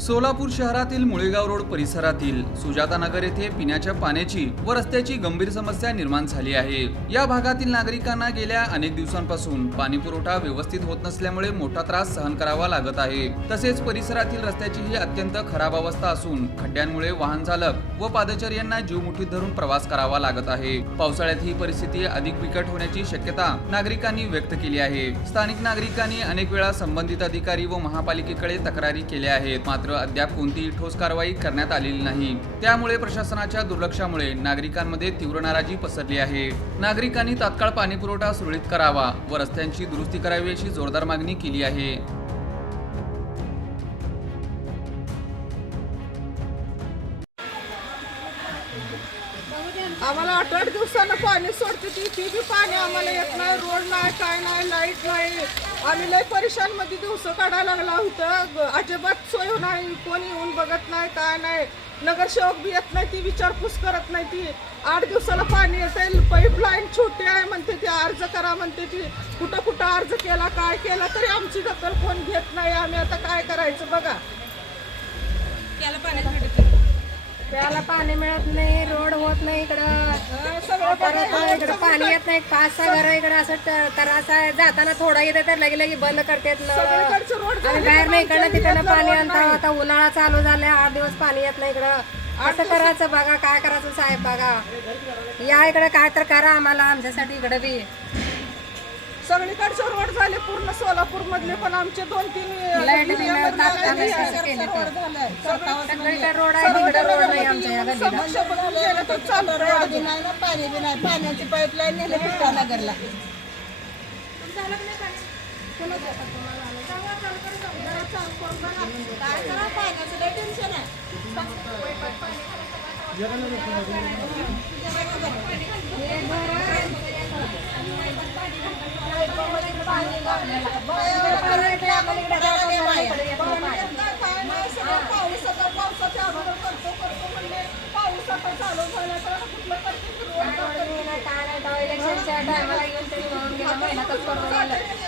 सोलापूर शहरातील मुळेगाव रोड परिसरातील सुजातानगर येथे पिण्याच्या पाण्याची व रस्त्याची गंभीर समस्या निर्माण झाली आहे। या भागातील नागरिकांना गेल्या अनेक दिवसांपासून पाणी पुरवठा व्यवस्थित होत नसल्यामुळे मोठा त्रास सहन करावा लागत आहे। तसेच परिसरातील रस्त्याचीही अत्यंत खराब अवस्था असून खड्ड्यांमुळे वाहन चालक व पादचाऱ्यांना जीव मुठीत धरून प्रवास करावा लागत आहे। पावसाळ्यात ही परिस्थिती अधिक बिकट होण्याची शक्यता नागरिकांनी व्यक्त केली आहे। स्थानिक नागरिकांनी अनेक वेळा संबंधित अधिकारी व महापालिकेकडे तक्रारी केल्या आहेत, मात्र अद्याप कोणतीही ठोस कारवाई करण्यात आलेली नाही। त्यामुळे प्रशासनाच्या दुर्लक्षामुळे नागरिकांमध्ये तीव्र नाराजी पसरली आहे। नागरिकांनी तात्काळ पाणी पुरवठा सुरळीत करावा व रस्त्यांची दुरुस्ती करावी अशी जोरदार मागणी केली आहे। आम्हाला 8 दिवसानं पाणी सोडते ती बी पाणी आम्हाला येत नाही, रोड नाही, काय नाही, लाईट नाही। आम्ही लय परेशान मध्ये दिवस काढायला लागला होतं। अजिबात सोय नाही, कोणी येऊन बघत नाही, काय नाही। नगरसेवक बी येत नाही, ती विचारपूस करत नाही। ती 8 दिवसाला पाणी येते, पाईपलाईन छोटी आहे म्हणते, ती अर्ज करा म्हणते। ती कुठं कुठं अर्ज केला, काय केला तरी आमची दखल कोण घेत नाही। आम्ही आता काय करायचं बघा। प्यायला पाणी मिळत नाही, रोड होत नाही इकडं, परत इकडं पाणी येत नाही। 5-6 घर इकडं असं त्रास आहे, जाताना थोडा येते तर लगे बंद करतात। आम्ही बाहेर नाही, इकडनं तिकडनं पाणी आणता। आता उन्हाळा चालू झाला, 8 दिवस पाणी येत नाही इकडं। कसं करायचं बघा, काय करायचं साहेब बघा, या इकडे काय तर करा आम्हाला, आमच्यासाठी इकडे बी सगळीकडचे रोड झाले पूर्ण सोलापूर मधले, पण आमचे 2-3 लाईट बिल सगळीकडे रोड आहे, तिकडे रोड नाही आमच्या या गल्लीला। पाणी बी नाही, पाण्याची पाईपलाईन नेले पिठानगरला। इलेक्शनच्या टायमाला येऊन त्यांनी म्हणून गेला महिना